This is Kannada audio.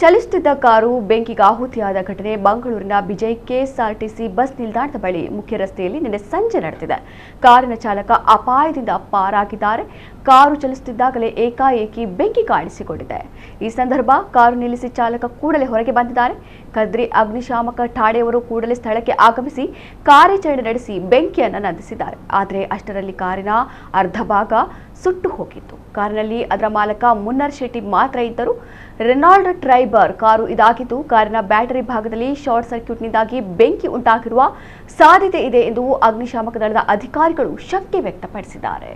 ಚಲಿಸುತ್ತಿದ್ದ ಕಾರು ಬೆಂಕಿಗೆ ಆಹುತಿಯಾದ ಘಟನೆ ಮಂಗಳೂರಿನ ಬಿಜೈ ಕೆಎಸ್ಆರ್ಟಿಸಿ ಬಸ್ ನಿಲ್ದಾಣದ ಬಳಿ ಮುಖ್ಯ ರಸ್ತೆಯಲ್ಲಿ ನಿನ್ನೆ ಸಂಜೆ ನಡೆದಿದೆ. ಕಾರಿನ ಚಾಲಕ ಅಪಾಯದಿಂದ ಪಾರಾಗಿದ್ದಾರೆ. ಕಾರು ಚಲಿಸುತ್ತಿದ್ದಾಗಲೇ ಏಕಾಏಕಿ ಬೆಂಕಿ ಕಾಣಿಸಿಕೊಂಡಿದೆ. ಈ ಸಂದರ್ಭ ಕಾರು ನಿಲ್ಲಿಸಿ ಚಾಲಕ ಕೂಡಲೇ ಹೊರಗೆ ಬಂದಿದ್ದಾರೆ. ಕದ್ರಿ ಅಗ್ನಿಶಾಮಕ ಠಾಣೆಯವರು ಕೂಡಲೇ ಸ್ಥಳಕ್ಕೆ ಆಗಮಿಸಿ ಕಾರ್ಯಾಚರಣೆ ನಡೆಸಿ ಬೆಂಕಿಯನ್ನು ನಂದಿಸಿದ್ದಾರೆ. ಆದರೆ ಅಷ್ಟರಲ್ಲಿ ಕಾರಿನ ಅರ್ಧ ಭಾಗ ಸುಟ್ಟು ಹೋಗಿತ್ತು. ಕಾರಿನಲ್ಲಿ ಅದರ ಮಾಲಕ ಮುನ್ನರ್ ಶೆಟ್ಟಿ ಮಾತ್ರ ಇದ್ದರು. ರೆನಾಲ್ಡ್ ಟ್ರೈಬರ್ ಕಾರು ಇದಾಗಿದ್ದು, ಕಾರಿನ ಬ್ಯಾಟರಿ ಭಾಗದಲ್ಲಿ ಶಾರ್ಟ್ ಸರ್ಕ್ಯೂಟ್ನಿಂದಾಗಿ ಬೆಂಕಿ ಉಂಟಾಗಿರುವ ಸಾಧ್ಯತೆ ಇದೆ ಎಂದು ಅಗ್ನಿಶಾಮಕ ದಳದ ಅಧಿಕಾರಿಗಳು ಶಂಕೆ ವ್ಯಕ್ತಪಡಿಸಿದ್ದಾರೆ.